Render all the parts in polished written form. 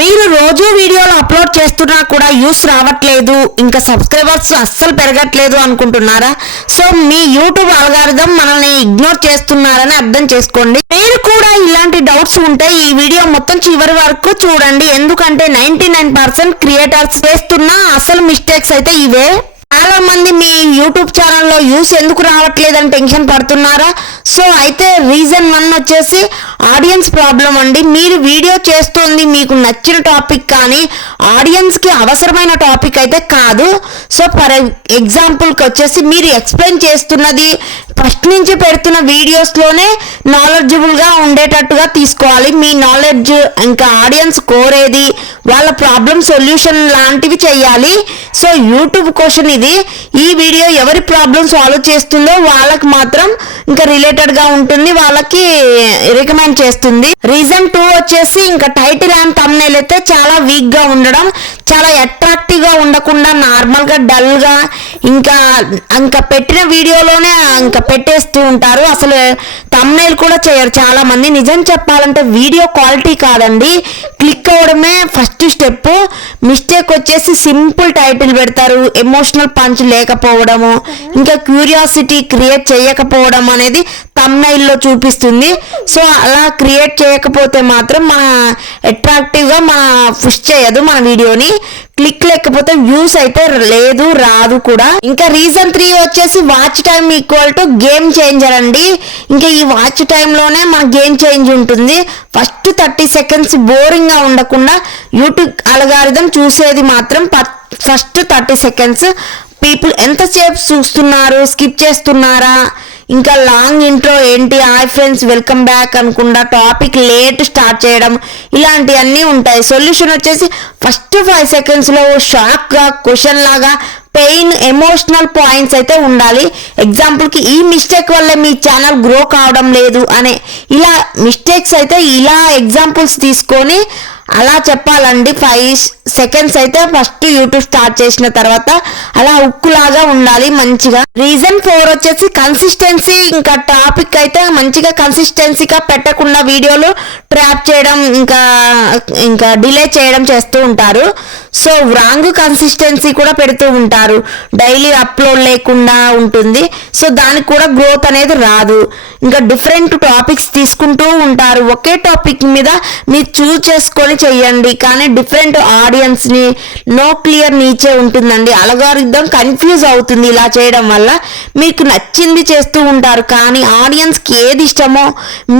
మీరు రోజు వీడియోలు అప్లోడ్ చేస్తున్నా కూడా వ్యూస్ రావట్లేదు, ఇంకా సబ్స్క్రైబర్స్ అస్సలు పెరగట్లేదు అనుకుంటున్నారా? సో మీ యూట్యూబ్ అల్గారిథం మనల్ని ఇగ్నోర్ చేస్తున్నారని అర్థం చేసుకోండి. మీరు కూడా ఇలాంటి డౌట్స్ ఉంటే ఈ వీడియో మొత్తం చివరి వరకు చూడండి, ఎందుకంటే 99% క్రియేటర్స్ చేస్తున్న అసలు మిస్టేక్స్ అయితే ఇవే. చాలా మంది మీ యూట్యూబ్ ఛానల్లో వ్యూస్ ఎందుకు రావట్లేదని టెన్షన్ పడుతున్నారా? సో అయితే రీజన్ 1 వచ్చేసి ఆడియన్స్ ప్రాబ్లం అండి. మీరు వీడియో చేస్తుంది మీకు నచ్చిన టాపిక్ కానీ ఆడియన్స్కి అవసరమైన టాపిక్ అయితే కాదు. సో ఫర్ ఎగ్జాంపుల్కి వచ్చేసి మీరు ఎక్స్ప్లెయిన్ చేస్తున్నది ఫస్ట్ నుంచి పెడుతున్న వీడియోస్లోనే నాలెడ్జబుల్గా ఉండేటట్టుగా తీసుకోవాలి. మీ నాలెడ్జ్ ఇంకా ఆడియన్స్ కోరేది వాళ్ళ ప్రాబ్లం సొల్యూషన్ లాంటివి చేయాలి. సో యూట్యూబ్ క్వశ్చన్ ఇది, ఈ వీడియో ఎవరి ప్రాబ్లం సాల్వ్ చేస్తుందో వాళ్ళకి మాత్రం ఇంకా రిలేటెడ్గా ఉంటుంది, వాళ్ళకి రికమెండ్ చేస్తుంది. రీజన్ 2 వచ్చేసి ఇంకా టైటిల్ అండ్ థంబ్నెయిల్ అయితే చాలా వీక్గా ఉండడం, చాలా అట్రాక్టివ్గా ఉండకుండా నార్మల్గా డల్గా ఇంకా పెట్టిన వీడియోలోనే ఇంకా పెట్టేస్తూ ఉంటారు. అసలు థంబ్నెయిల్ కూడా చేయరు చాలా మంది. నిజం చెప్పాలంటే వీడియో క్వాలిటీ కాదండి, క్లిక్ అవ్వడమే ఫస్ట్ స్టెప్. మిస్టేక్ వచ్చేసి సింపుల్ టైటిల్ పెడతారు, ఎమోషనల్ పంచ్ లేకపోవడము, ఇంకా క్యూరియాసిటీ క్రియేట్ చేయకపోవడం అనేది థంబ్నెయిల్లో చూపిస్తుంది. సో అలా క్రియేట్ చేయకపోతే మాత్రం మన అట్రాక్టివ్గా పుష్ చేయదు మన వీడియోని. క్లిక్ లేకపోతే వ్యూస్ అయితే లేదు, రాదు కూడా. ఇంకా రీజన్ 3 వచ్చేసి watch time equal to game changer అండి. ఇంకా ఈ వాచ్ టైంలోనే మన గేమ్ చేంజ్ ఉంటుంది. ఫస్ట్ 30 సెకండ్స్ బోరింగ్గా ఉండకుండా యూట్యూబ్ అల్గారిథం చూసేది మాత్రం ఫస్ట్ 30 సెకండ్స్. పీపుల్ ఎంతసేపు చూస్తున్నారు, స్కిప్ చేస్తున్నారా, ఇంకా లాంగ్ ఇంట్రో ఏంటి, హాయ్ ఫ్రెండ్స్ వెల్కమ్ బ్యాక్ అనుకుండా టాపిక్ లేట్ స్టార్ట్ చేయడం, ఇలాంటివన్నీ ఉంటాయి. సొల్యూషన్ వచ్చేసి ఫస్ట్ 5 సెకండ్స్లో షాక్గా క్వశ్చన్ లాగా పెయిన్ ఎమోషనల్ పాయింట్స్ అయితే ఉండాలి. ఎగ్జాంపుల్కి ఈ మిస్టేక్ వల్ల మీ ఛానల్ గ్రో కావడం లేదు అనే ఇలా మిస్టేక్స్ అయితే ఇలా ఎగ్జాంపుల్స్ తీసుకొని అలా చెప్పాలండి. 5 సెకండ్స్ అయితే ఫస్ట్ యూట్యూబ్ స్టార్ట్ చేసిన తర్వాత అలా ఉక్కులాగా ఉండాలి మంచిగా. రీజన్ 4 వచ్చేసి కన్సిస్టెన్సీ. ఇంకా టాపిక్ అయితే మంచిగా కన్సిస్టెన్సీగా పెట్టకుండా వీడియోలు ట్రాప్ చేయడం ఇంకా డిలే చేయడం చేస్తూ ఉంటారు. సో రాంగ్ కన్సిస్టెన్సీ కూడా పెడుతూ ఉంటారు, డైలీ అప్లోడ్ లేకుండా ఉంటుంది. సో దానికి కూడా గ్రోత్ అనేది రాదు. ఇంకా డిఫరెంట్ టాపిక్స్ తీసుకుంటూ ఉంటారు. ఒకే టాపిక్ మీద మీరు చూస్ చేసుకొని చెయ్యండి, కానీ డిఫరెంట్ ఆడియన్స్ని నో క్లియర్ నీచే ఉంటుందండి. అల్గారిథం కన్ఫ్యూజ్ అవుతుంది ఇలా చేయడం వల్ల. మీకు నచ్చింది చేస్తూ ఉంటారు, కానీ ఆడియన్స్కి ఏది ఇష్టమో,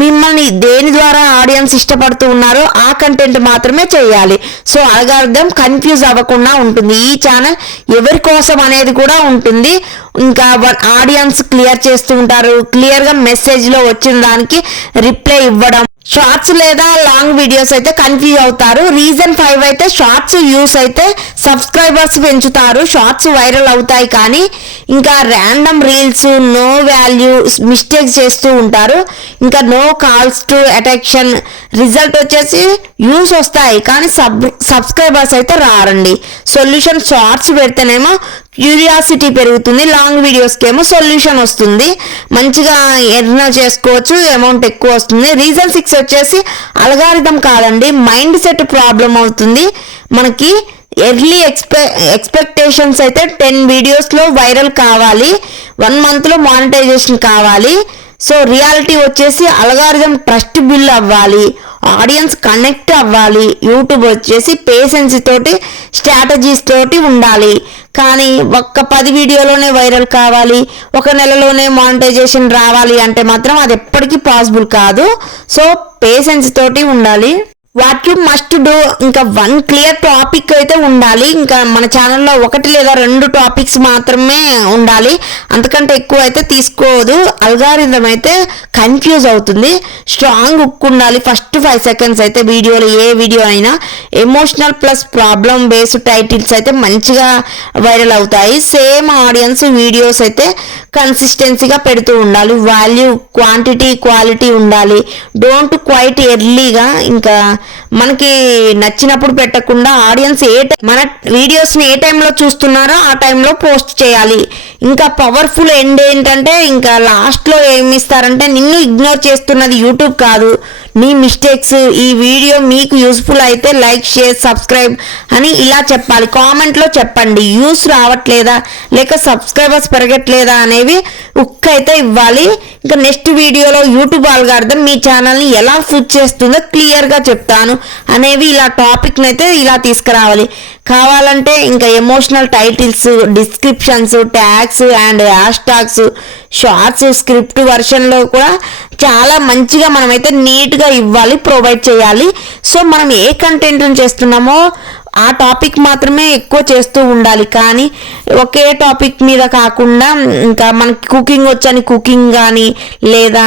మిమ్మల్ని దేని ద్వారా ఆడియన్స్ ఇష్టపడుతూ ఉన్నారో ఆ కంటెంట్ మాత్రమే చేయాలి. సో అల్గారిథం కన్ఫ్యూజ్ అవ్వకుండా ఉంటుంది. ఈ ఛానల్ ఎవరి కోసం అనేది కూడా ఉంటుంది. ఇంకా ఆడియన్స్ క్లియర్ చేస్తూ ఉంటారు, క్లియర్గా మెసేజ్లో వచ్చిన దానికి రిప్లై ఇవ్వడం. షార్ట్స్ లేదా లాంగ్ వీడియోస్ అయితే కన్ఫ్యూజ్ అవుతారు. రీజన్ 5 అయితే షార్ట్స్ వ్యూస్ అయితే సబ్స్క్రైబర్స్ పెంచుతారు, షార్ట్స్ వైరల్ అవుతాయి, కానీ ఇంకా random reels no value mistakes చేస్తూ ఉంటారు. ఇంకా no calls to attention. Result వచ్చేసి వ్యూస్ వస్తాయి కానీ సబ్స్క్రైబర్స్ అయితే రారండి. సొల్యూషన్ షార్ట్స్ పెడితేనేమో క్యూరియాసిటీ పెరుగుతుంది, లాంగ్ వీడియోస్కి ఏమో సొల్యూషన్ వస్తుంది, మంచిగా ఎర్న్ చేసుకోవచ్చు, అమౌంట్ ఎక్కువ వస్తుంది. రీజన్ 6 వచ్చేసి అల్గారిథం కాదండి, మైండ్ సెట్ ప్రాబ్లం అవుతుంది మనకి. ఎర్లీ ఎక్స్పెక్టేషన్స్ అయితే 10 వీడియోస్లో వైరల్ కావాలి, 1 మంత్లో మానిటైజేషన్ కావాలి. సో రియాలిటీ వచ్చేసి అల్గారిథం ట్రస్ట్ బిల్డ్ అవ్వాలి, ఆడియన్స్ కనెక్ట్ అవ్వాలి. యూట్యూబ్ వచ్చేసి పేషెన్స్ తోటి స్ట్రాటజీస్ తోటి ఉండాలి, కానీ ఒక్క 10 వీడియోలోనే వైరల్ కావాలి, 1 నెలలోనే మానిటైజేషన్ రావాలి అంటే మాత్రం అది ఎప్పటికీ పాసిబుల్ కాదు. సో పేషెన్స్ తోటి ఉండాలి. వాట్ యు మస్ట్ డూ, ఇంకా 1 క్లియర్ టాపిక్ అయితే ఉండాలి. ఇంకా మన ఛానల్లో 1 లేదా 2 టాపిక్స్ మాత్రమే ఉండాలి, అంతకంటే ఎక్కువ అయితే తీసుకోదు. అల్గారిథం అయితే కన్ఫ్యూజ్ అవుతుంది. స్ట్రాంగ్ హుక్ ఉండాలి. ఫస్ట్ 5 సెకండ్స్ అయితే వీడియోలో ఏ వీడియో అయినా emotional plus problem based titles అయితే మంచిగా వైరల్ అవుతాయి. సేమ్ ఆడియన్స్ వీడియోస్ అయితే కన్సిస్టెన్సీగా పెడుతూ ఉండాలి. వాల్యూ క్వాంటిటీ క్వాలిటీ ఉండాలి. డోంట్ క్వైట్ ఎర్లీగా, ఇంకా మనకి నచ్చినప్పుడు పెట్టకుండా ఆడియన్స్ మన వీడియోస్ని ఏ టైంలో చూస్తున్నారో ఆ టైంలో పోస్ట్ చేయాలి. ఇంకా పవర్ఫుల్ ఎండ్ ఏంటంటే ఇంకా లాస్ట్లో ఏమి ఇస్తారంటే నిన్ను ఇగ్నోర్ చేస్తున్నది యూట్యూబ్ కాదు, నీ మిస్టేక్స్. ఈ వీడియో మీకు యూస్ఫుల్ అయితే లైక్, షేర్, సబ్స్క్రైబ్ అని ఇలా చెప్పాలి. కామెంట్లో చెప్పండి వ్యూస్ రావట్లేదా లేక సబ్స్క్రైబర్స్ పెరగట్లేదా అనేవి అయితే ఇవ్వాలి. ఇంకా నెక్స్ట్ వీడియోలో యూట్యూబ్ అల్గారిథం మీ ఛానల్ని ఎలా పుష్ చేస్తుందో క్లియర్గా చెప్తాను అనేవి ఇలా టాపిక్ని అయితే ఇలా తీసుకురావాలి. కావాలంటే ఇంకా emotional titles, descriptions, tags and hash tags, shorts, script వర్షన్లో కూడా చాలా మంచిగా మనమైతే నీట్గా ఇవ్వాలి, ప్రొవైడ్ చేయాలి. సో మనం ఏ కంటెంట్ చేస్తున్నామో ఆ టాపిక్ మాత్రమే ఎక్కువ చేస్తూ ఉండాలి. కానీ ఒకే టాపిక్ మీద కాకుండా ఇంకా మనకి కుకింగ్ వచ్చని కుకింగ్ కానీ లేదా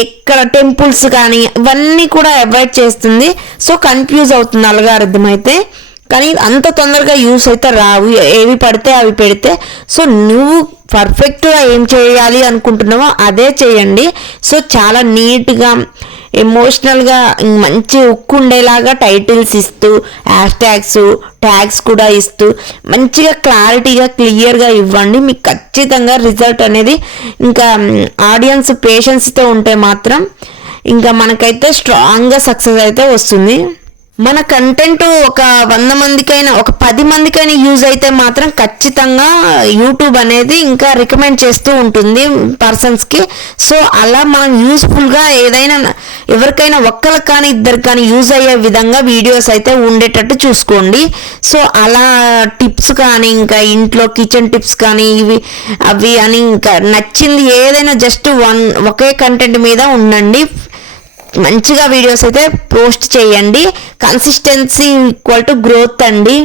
ఎక్కడ టెంపుల్స్ కానీ ఇవన్నీ కూడా అవాయిడ్ చేస్తుంది. సో కన్ఫ్యూజ్ అవుతుంది అల్గారిథం అయితే. కానీ అంత తొందరగా యూస్ అయితే రావు, ఏవి పడితే అవి పెడితే. సో నువ్వు పర్ఫెక్ట్గా ఏం చేయాలి అనుకుంటున్నావో అదే చేయండి. సో చాలా నీట్గా ఎమోషనల్గా మంచి ఉక్కు ఉండేలాగా టైటిల్స్ ఇస్తూ హ్యాష్ ట్యాగ్స్ కూడా ఇస్తూ మంచిగా క్లారిటీగా క్లియర్గా ఇవ్వండి. మీకు ఖచ్చితంగా రిజల్ట్ అనేది ఇంకా ఆడియన్స్ పేషెన్స్తో ఉంటే మాత్రం ఇంకా మనకైతే స్ట్రాంగ్గా సక్సెస్ అయితే వస్తుంది. మన కంటెంట్ ఒక 100 మందికైనా ఒక 10 మందికైనా యూజ్ అయితే మాత్రం ఖచ్చితంగా యూట్యూబ్ అనేది ఇంకా రికమెండ్ చేస్తూ ఉంటుంది పర్సన్స్కి. సో అలా మనం యూస్ఫుల్గా ఏదైనా ఎవరికైనా ఒక్కరికి కానీ ఇద్దరికి కానీ యూజ్ అయ్యే విధంగా వీడియోస్ అయితే ఉండేటట్టు చూసుకోండి. సో అలా టిప్స్ కానీ ఇంకా ఇంట్లో కిచెన్ టిప్స్ కానీ అవి అని ఇంకా నచ్చింది ఏదైనా జస్ట్ ఒకే కంటెంట్ మీద ఉండండి. మంచిగా వీడియోస్ అయితే పోస్ట్ చేయండి. కన్సిస్టెన్సీ ఈక్వల్ టు గ్రోత్ అండి.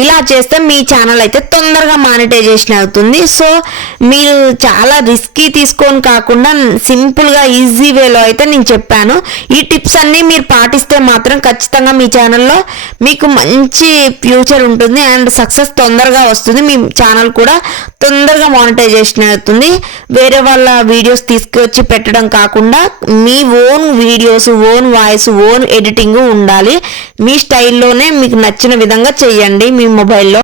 ఇలా చేస్తే మీ ఛానల్ అయితే తొందరగా మానిటైజేషన్ అవుతుంది. సో మీరు చాలా రిస్కీ తీసుకొని కాకుండా సింపుల్గా ఈజీ వేలో అయితే నేను చెప్పాను. ఈ టిప్స్ అన్నీ మీరు పాటిస్తే మాత్రం ఖచ్చితంగా మీ ఛానల్లో మీకు మంచి ఫ్యూచర్ ఉంటుంది అండ్ సక్సెస్ తొందరగా వస్తుంది. మీ ఛానల్ కూడా తొందరగా మానిటైజేషన్ అవుతుంది. వేరే వాళ్ళ వీడియోస్ తీసుకొచ్చి పెట్టడం కాకుండా మీ own videos, own voice, own editing ఉండాలి. మీ స్టైల్లోనే మీకు నచ్చిన విధంగా చేయండి మీ మొబైల్లో.